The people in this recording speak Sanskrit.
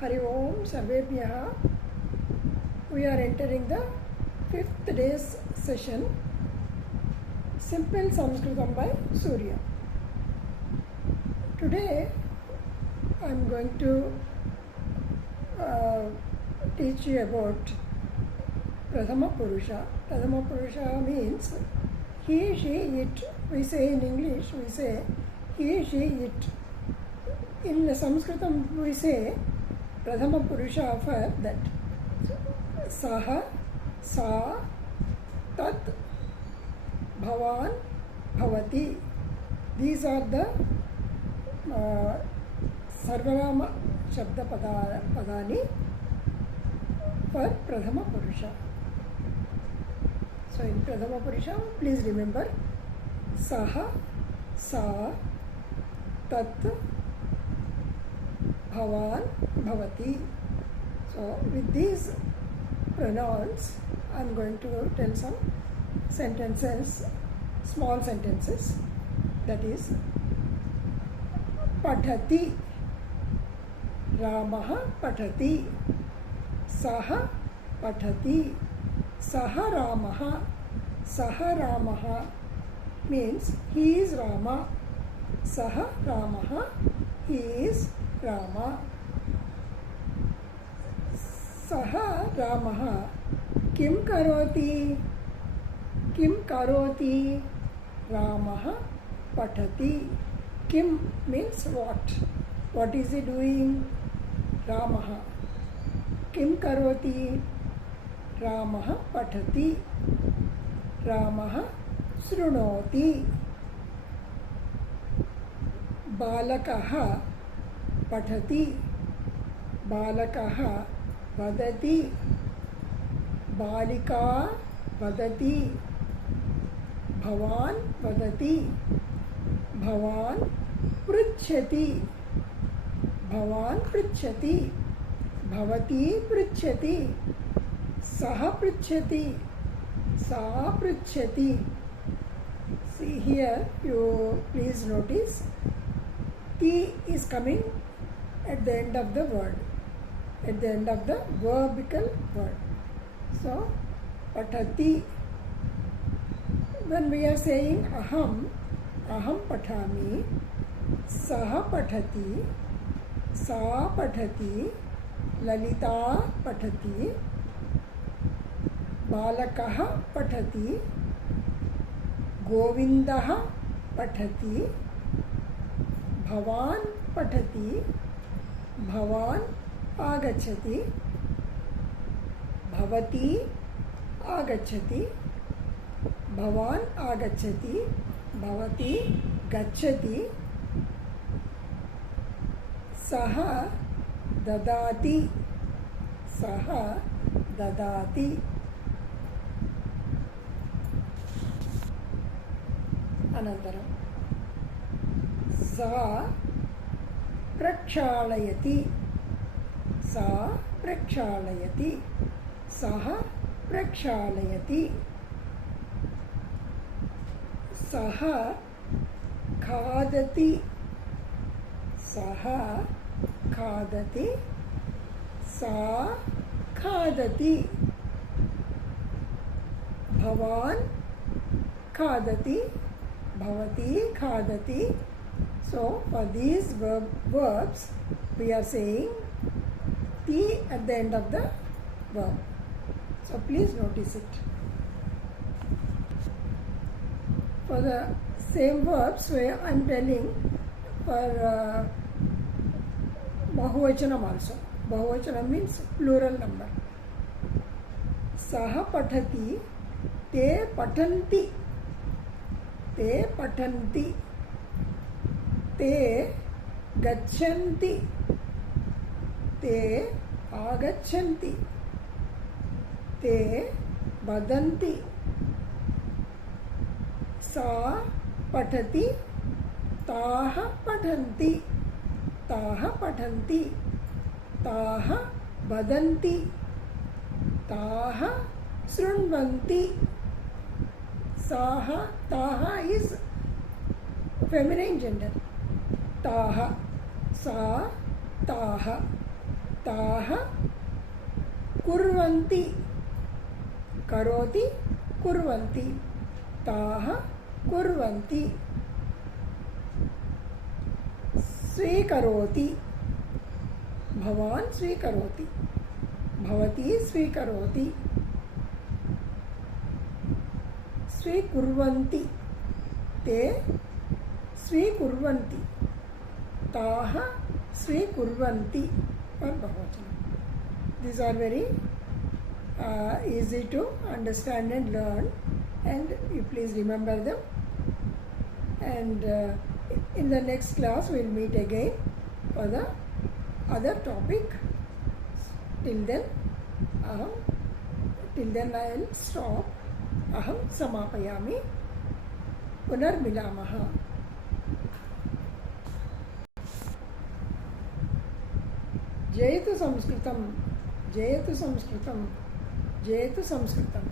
Hari Om Sarvebhyah. We are entering the 5th day's session, Simple Sanskritam by Surya. Today I am going to teach you about Prathama Purusha. Prathama Purusha means he, she, it. We say in English, we say he, she, it. In Sanskritam we say Prathama Purusha for that. Saha, sa, tat, bhavan, bhavati. These are the Sarvarama Shabda Padani for Prathama Purusha. So in Prathama Purusha, please remember Saha, sa, tat, bhavan, bhavati. So with these pronouns, I am going to tell some sentences, small sentences. That is, Pathati, Ramaha Pathati, Saha Pathati, Saha Ramaha. Saha Ramaha means he is Rama. Saha Ramaha, he is Rama. Saha Ramaha kim karoti, kim karoti, Ramaha pathati. Kim means what is he doing? Ramaha. Kim karoti, Ramaha pathati, Ramaha srunoti. Balakaha pathati, Balakaha vadati, Balika vadati, Bhavan vadati, Bhavan pruchhati, Bhavan pruchhati, Bhavati pruchhati, Saha pruchhati, Sa pruchhati. See here, you please notice T is coming at the end of the word, at the end of the verbical word. So, pathati. When we are saying aham, aham pathami, saha pathati, sa pathati, lalita pathati, balakaha pathati, govindaha pathati, bhavan pathati, bhavan agachati, bhavati agachati, bhavan agachati, bhavati gachati, saha dadati, saha dadati. Anantaram sa prakshalayati, sa prakshalayati, saha prakshalayati, saha khadati, saha khadati, sa khadati, bhavan khadati, bhavati khadati. So for these verbs we are saying T at the end of the verb. So please notice it. For the same verbs where I am telling for Bahuvachanam also. Bahuvachanam means plural number. Saha pathati, te pathanti, te pathanti, te gachanti, te agachanti, te vadanti, sa pathati, taha pathanti, taha pathanti, taha vadanti, taha srunvanti. Saha, taha is feminine gender. Taha, sa, taha. ताः कुर्वन्ति करोति कुर्वन्ति ताः कुर्वन्ति स्वीकरोति भवान् स्वीकरोति भवती स्वीकरोति स्वीकुर्वन्ति ते स्वीकुर्वन्ति ताः स्वीकुर्वन्ति और बहुवचन. These are very easy to understand and learn, and you please remember them. And in the next class we will meet again for the other topic. Till then I will stop. Aham samapayami. पुनर्मिलामः. जयतु संस्कृतं, जयतु संस्कृतं, जयतु संस्कृतं.